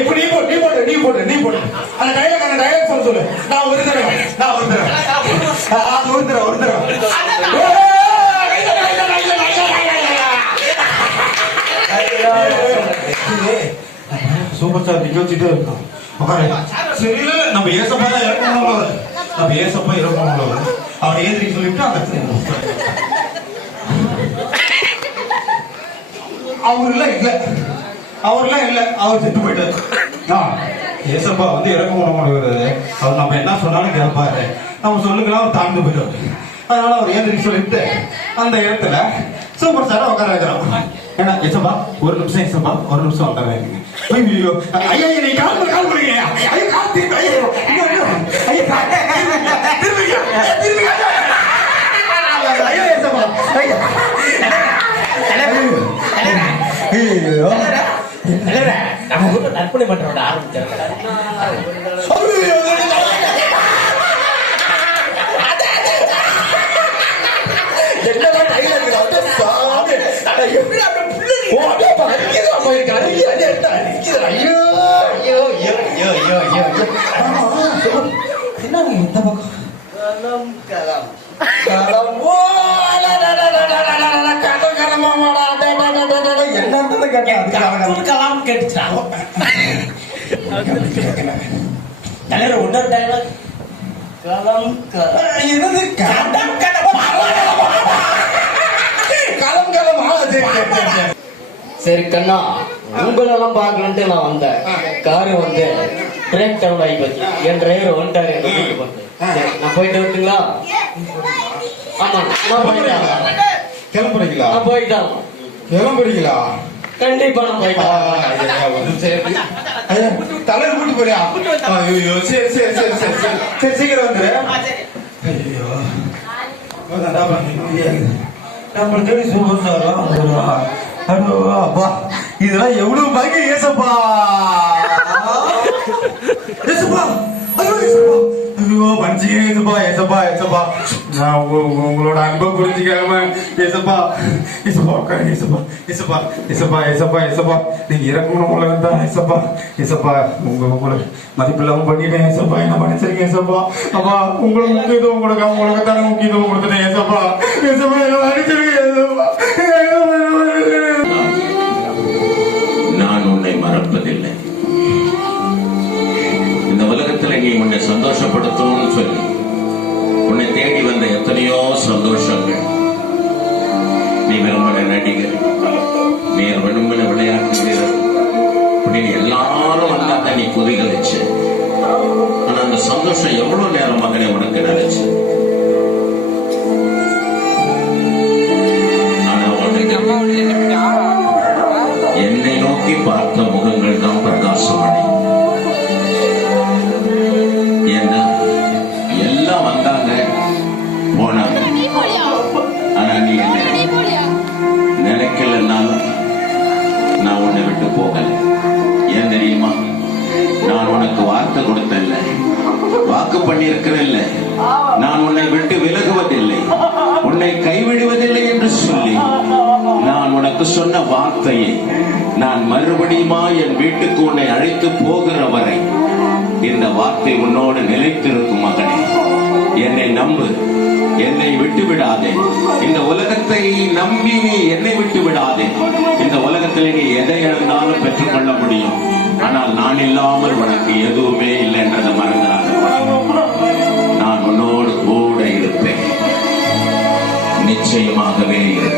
இப்ப நீ போடு அந்த டைலாக் சொல்லு. நான் ஒரு தடவை சூப்பர் ஸ்டார் நிகழ்ச்சிட்டே இருக்கும். சரி, நம்ம ஏசப்பா தான் இறக்கணும். அவர் ஏந்திரி சொல்லிவிட்டு அவர்லாம் இல்ல அவர் செத்து போயிட்டாரு. ஏசப்பா வந்து இறக்க முடியாது. அவர் நம்ம என்ன சொன்னாலும் கேட்பாரு. நம்ம சொல்லுங்களா அவர் தாழ்ந்து போயிடுவாரு. அதனால அவர் ஏந்திரி சொல்லிட்டு அந்த இடத்துல சூப்பர் ஸ்டாரை உட்கார வைக்கிறோம். ஏன்னா ஏசப்பா ஒரு நிமிஷம் வந்துடுறேன். ஐயோ ஐயா நீ கால் பண்ணுங்க. ஐயோ கால் திருப்பி. ஐயோ ஏசப்பா நற்பணி பண்றோட ஆரம்பிச்சாரு. சரி கண்ணா, உங்களெல்லாம் பாக்கலன்ட்டு நான் வந்தேன். காரு வந்து பிரேக் டவுன் ஆகி போச்சு. என் டிரைவர் வந்துட்டாரு. நான் போயிட்டு வரட்டுங்களா? ஆமா நான் போயிட்டேன். கிளம்புறீங்களா? கிளம்புறீங்களா? கண்டிப்பா நான் போயிட்டேன். தலைவர் கூட்டி போறியா? ஐயோ சரி சீக்கிரம் வந்துரு. ஐயோ நம்ம தேடி சூப்பர் ஸ்டார். அடோ அப்பா, இதெல்லாம் எவ்வளவு பாக்கி. ஏசப்பா ஐயோ மன்னிச்சுங்க ஏசப்பா. நான் உங்களோட அன்பை புரிஞ்சுக்காம ஏசப்பா நீங்க இறக்கணும் தான் ஏசப்பா உங்களை மதிப்பில்லாம பண்ணிட்டேன் ஏசப்பா. என்ன மன்னிச்சிருக்கேன் ஏசப்பா. அப்பா உங்களை முக்கியத்துவம் கொடுக்காம உங்களுக்கு தானே முக்கியத்துவம் கொடுத்துட்டேன் ஏசப்பா. என்ன மன்னிச்சிருக்கேன் ஏசப்பா. நான் உன்னை மறப்பதில்லை. இந்த உலகத்துல நீ உன்னை சந்தோஷப்படுத்தணும்னு சொல்லி உன்னை தேடி வந்த எத்தனையோ சந்தோஷங்கள். நீ விரும்பின நடிகர், நீ விரும்பின விளையாட்டு வீரர், அப்படின்னு எல்லாரும் வந்தாங்க. நீ குதிகலிச்சு. ஆனா அந்த சந்தோஷம் எவ்வளவு நேரம் மகனே உனக்கு நினைச்சு. என்னை நோக்கி பார்த்த முகங்கள் தான் பிரகாசமடை. என்ன எல்லாம் வந்தாங்க போனாங்க. ஆனா நீ நினைக்கலன்னாலும் நான் உன்னை விட்டு போகல. ஏன் தெரியுமா? நான் உனக்கு வார்த்தை கொடுத்தல்ல, வாக்கு பண்ணியிருக்கிறல்ல. நான் உன்னை விட்டு விலகுவதில்லை, உன்னை கைவிடுவதில்லை என்று சொல்லி நான் உனக்கு சொன்ன வார்த்தையை நான் மறுபடியுமா என் வீட்டுக்கு உன்னை அழைத்து போகிற வரை இந்த வார்த்தை உன்னோடு நிலைத்திருக்கும் மகனே. என்னை நம்பு, என்னை விட்டு விடாதே. இந்த உலகத்தை நம்பி நீ என்னை விட்டு விடாதே. இந்த உலகத்தில் நீ எதை இழந்தாலும் பெற்றுக்கொள்ள முடியும். ஆனால் நான் இல்லாமல் உனக்கு எதுவுமே இல்லை என்றதை மறந்தார். நான் உன்னோடு கூட இருப்பேன், நிச்சயமாகவே இருப்பேன்.